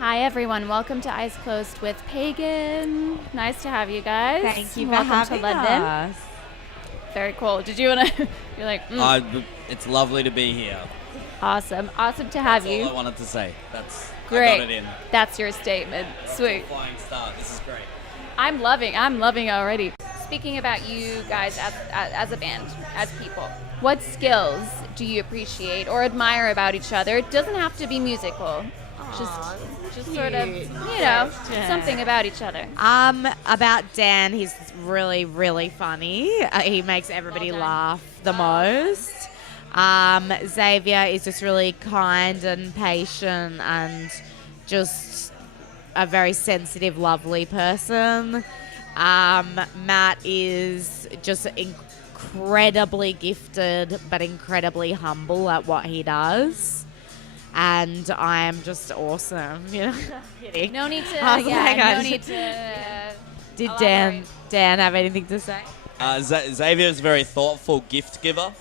Hi everyone, welcome to Eyes Closed with Pagan. Nice to have you guys. Thank you for welcome having to London. us. Very cool. Did you want to? You're like, It's lovely to be here. Awesome to have That's you. all I wanted to say. Great. I got it in. That's your statement. Sweet. Flying start. This is great. I'm loving it already. Speaking about you guys as a band, as people, what skills do you appreciate or admire about each other? It doesn't have to be musical. Just sort of, something about each other. About Dan, he's really, really funny. He makes everybody Well laugh the most. Xavier is just really kind and patient and just a very sensitive, lovely person. Matt is just incredibly gifted but incredibly humble at what he does. And I am just awesome, Kidding. No need to. No need to. Did elaborate. Dan have anything to say? Xavier is a very thoughtful gift giver.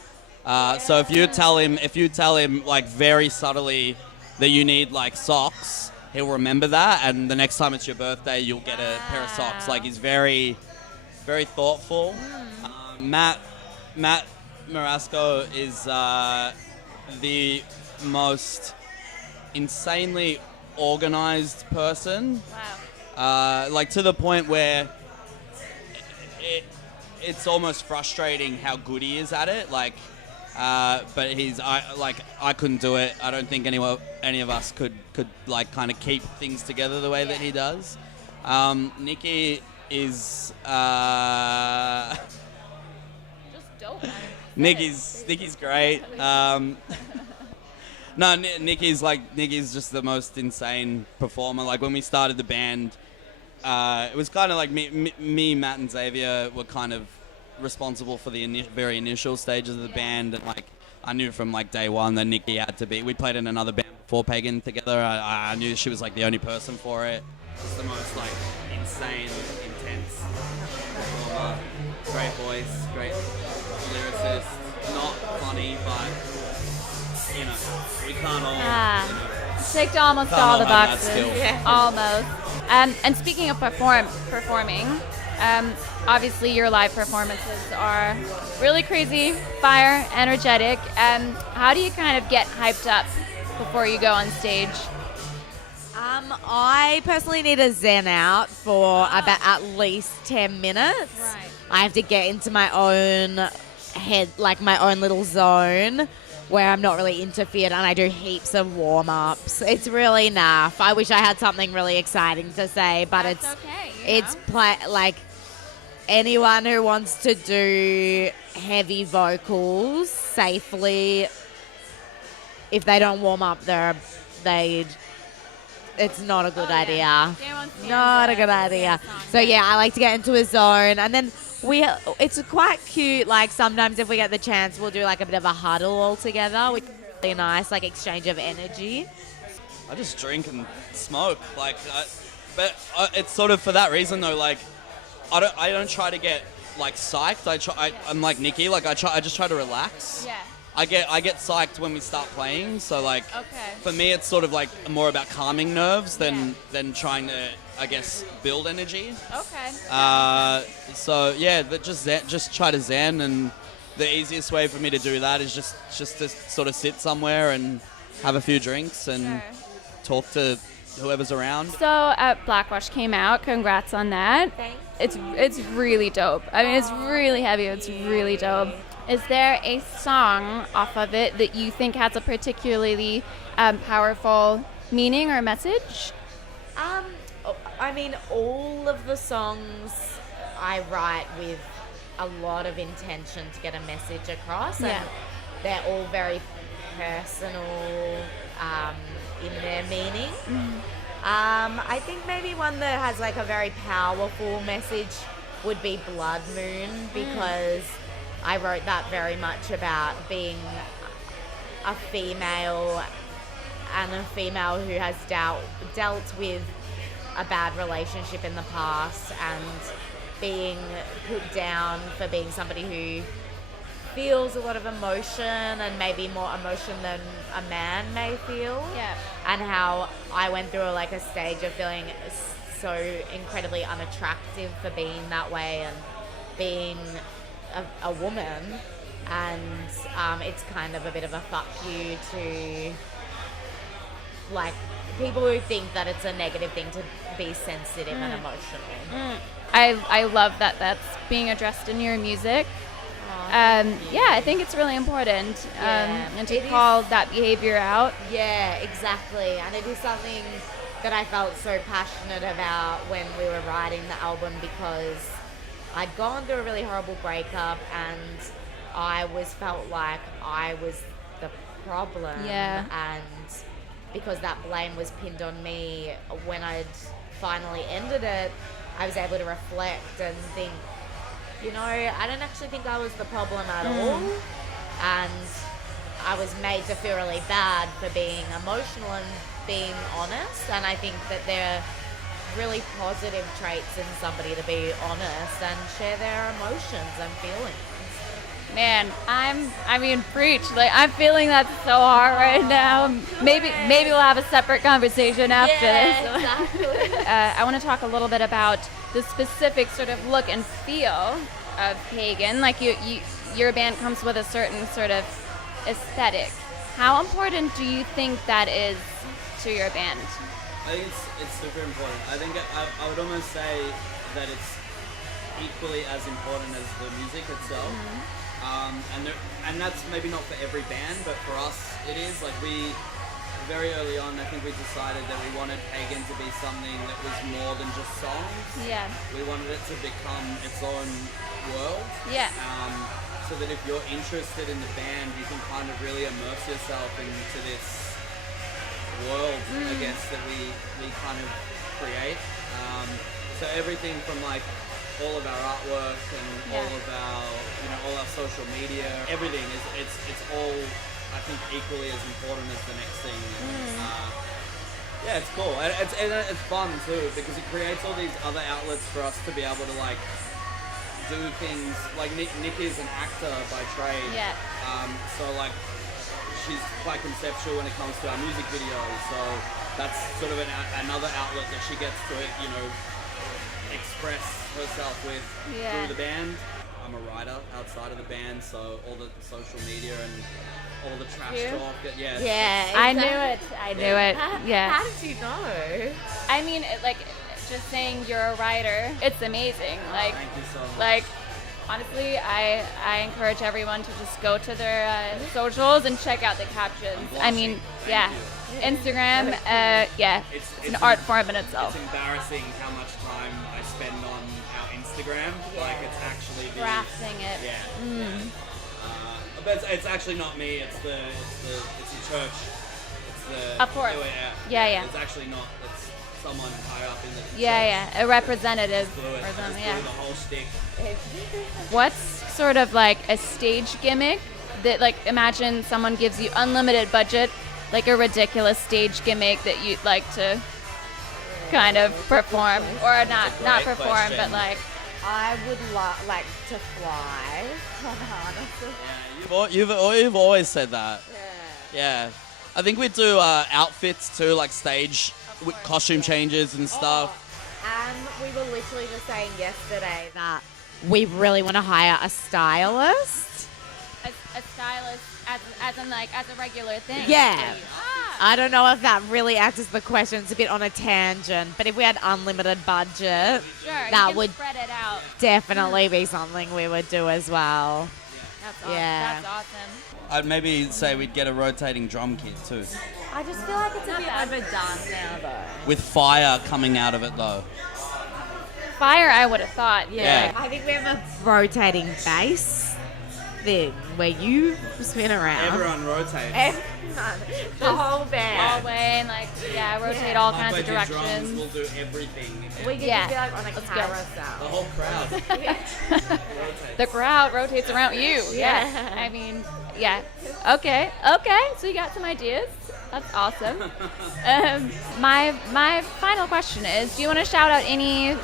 So if you tell him like very subtly that you need like socks, he'll remember that, and the next time it's your birthday, you'll get a pair of socks. Like, he's very, very thoughtful. Matt Marasco is the most insanely organized person. Wow. Like, to the point where it's almost frustrating how good he is at it. Like, but I couldn't do it. I don't think any of us could like kind of keep things together the way that he does. Nikki is Just dope. Nikki's great. No, Nikki's just the most insane performer. Like, when we started the band, it was kind of like me, Matt, and Xavier were kind of responsible for the very initial stages of the band, and like I knew from like day one that Nikki had to be. We played in another band before Pagan together. I knew she was like the only person for it. Just the most like insane, intense performer. Great voice, great lyricist. Not funny, but we can't all. Ticked almost Can't all all the have that boxes. skill. Yeah. Almost. And speaking of performing, obviously your live performances are really crazy, fire, energetic. How do you kind of get hyped up before you go on stage? I personally need to zen out for about at least 10 minutes. Right. I have to get into my own head, like my own little zone where I'm not really interfered, and I do heaps of warm-ups. It's really naff. I wish I had something really exciting to say, but That's it's like anyone who wants to do heavy vocals safely, if they don't warm up, it's not a good idea. Not a good idea. So yeah, I like to get into a zone, and then it's quite cute. Like, sometimes if we get the chance, we'll do like a bit of a huddle all together, which is really nice, like exchange of energy. I just drink and smoke, but it's sort of for that reason though. Like, I don't try to get like psyched. I'm like Nikki. Like, I just try to relax. Yeah. I get psyched when we start playing. So like, Okay. for me, it's sort of like more about calming nerves than trying to, I guess, build energy. Okay. So yeah, but just try to zen, and the easiest way for me to do that is just to sort of sit somewhere and have a few drinks and talk to whoever's around. So Blackwash came out. Congrats on that. Thanks. It's really dope. I mean, it's really heavy. It's really dope. Is there a song off of it that you think has a particularly powerful meaning or message? I mean, all of the songs I write with a lot of intention to get a message across, and they're all very personal in their meaning. I think maybe one that has like a very powerful message would be Blood Moon, because I wrote that very much about being a female, and a female who has dealt with a bad relationship in the past, and being put down for being somebody who feels a lot of emotion, and maybe more emotion than a man may feel. Yeah. And how I went through like a stage of feeling so incredibly unattractive for being that way and being a woman. And it's kind of a bit of a fuck you to like people who think that it's a negative thing to be sensitive and emotional. I love that that's being addressed in your music. Yeah, I think it's really important and to call that behavior out. Yeah, exactly. And it is something that I felt so passionate about when we were writing the album, because I'd gone through a really horrible breakup and I felt like I was the problem. Yeah. And because that blame was pinned on me, when I'd finally ended it, I was able to reflect and think, you know, I don't actually think I was the problem at all. And I was made to feel really bad for being emotional and being honest. And I think that they're really positive traits in somebody to be honest and share their emotions and feelings. Man, preach. Like, I'm feeling that so hard right now. Maybe we'll have a separate conversation after this. Exactly. I want to talk a little bit about the specific sort of look and feel of Pagan. Like, your band comes with a certain sort of aesthetic. How important do you think that is to your band? I think it's super important. I think I would almost say that it's equally as important as the music itself. And that's maybe not for every band, but for us it is. Like, we very early on, I think we decided that we wanted Pagan to be something that was more than just songs. Yeah. We wanted it to become its own world. Yeah. So that if you're interested in the band, you can kind of really immerse yourself into this world, I guess, that we kind of create. So everything from like all of our artwork and all of our, all our social media, everything it's all, I think, equally as important as the next thing. Yeah, it's cool. And it's fun too, because it creates all these other outlets for us to be able to like do things. Like Nikki is an actor by trade. Yeah. So like she's quite conceptual when it comes to our music videos. So that's sort of another outlet that she gets to, express herself with through the band. I'm a writer outside of the band, so all the social media and all the trash talk. Yeah, I knew it. How did you know? I mean, just saying you're a writer, it's amazing. Thank you so much. Like, honestly, I encourage everyone to just go to their socials and check out the captions. I mean, Instagram, it's an art form in itself. It's embarrassing how much time I spend on our Instagram. Like, it's actually crafting it. Yeah. But it's actually not me. It's the church. It's the. Of course. Yeah. It's actually not. It's someone higher up in the. Yeah. A representative for them. Do the whole shtick. What's sort of like a stage gimmick that, like, imagine someone gives you unlimited budget, like a ridiculous stage gimmick that you'd like to kind of perform, or not perform, question. but like. I would like to fly. Honestly. Yeah, you've always said that. Yeah. I think we do outfits too, like stage costume changes and stuff. And we were literally just saying yesterday that we really want to hire a stylist. A stylist, as a regular thing. Yeah. I don't know if that really answers the question. It's a bit on a tangent, but if we had unlimited budget, that would spread it out. Definitely be something we would do as well. That's awesome. I'd maybe say we'd get a rotating drum kit too. I just feel like it's a bit overdone now, though. With fire coming out of it though. Fire, I would have thought. Yeah. I think we have a rotating bass thing where you spin around. Everyone rotates. The whole band. All the way and rotate all kinds of Drums directions. will do everything. We could just be like on a carousel. The whole crowd rotates. The crowd rotates around you. Yeah. I mean, yeah. Okay. So you got some ideas? That's awesome. My final question is: do you want to shout out any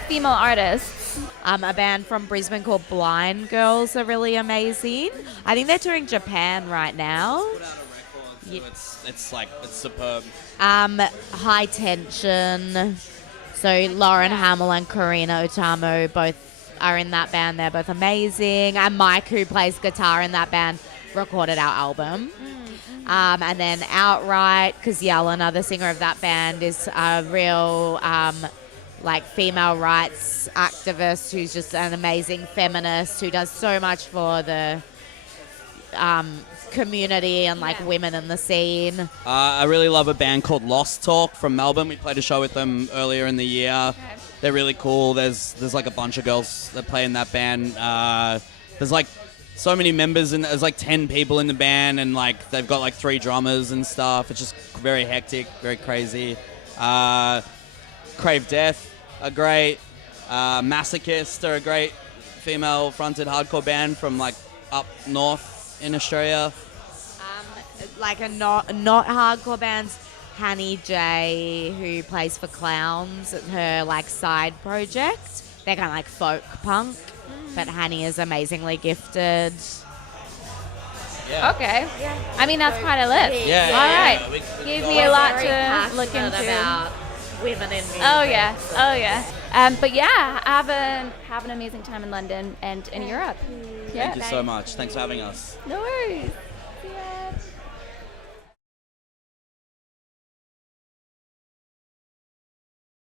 female artists? A band from Brisbane called Blind Girls are really amazing. I think they're touring Japan right now. Put out a record, so it's superb. High Tension. So Lauren Hamill and Karina Otamu both are in that band. They're both amazing. And Mike, who plays guitar in that band, recorded our album. And then Outright, Kaziel, another singer of that band, is a real female rights activist who's just an amazing feminist who does so much for the community and women in the scene. I really love a band called Lost Talk from Melbourne. We played a show with them earlier in the year. Okay. They're really cool. There's a bunch of girls that play in that band. There's so many members, and there's 10 people in the band, and they've got 3 drummers and stuff. It's just very hectic, very crazy. Crave Death are great. Masochist are a great female-fronted hardcore band from up north in Australia. Not hardcore bands. Hanny J, who plays for Clowns, her side project. They're kind of folk punk. But Hanny is amazingly gifted. Yeah. Okay. Yeah. I mean, that's quite a list. Yeah. All right. We Gave me a lot to look into. About women in music. Oh yeah. So. Oh yeah. But yeah, have an amazing time in London and in Europe. Thank you so much. Thanks for having us. No worries. Yeah.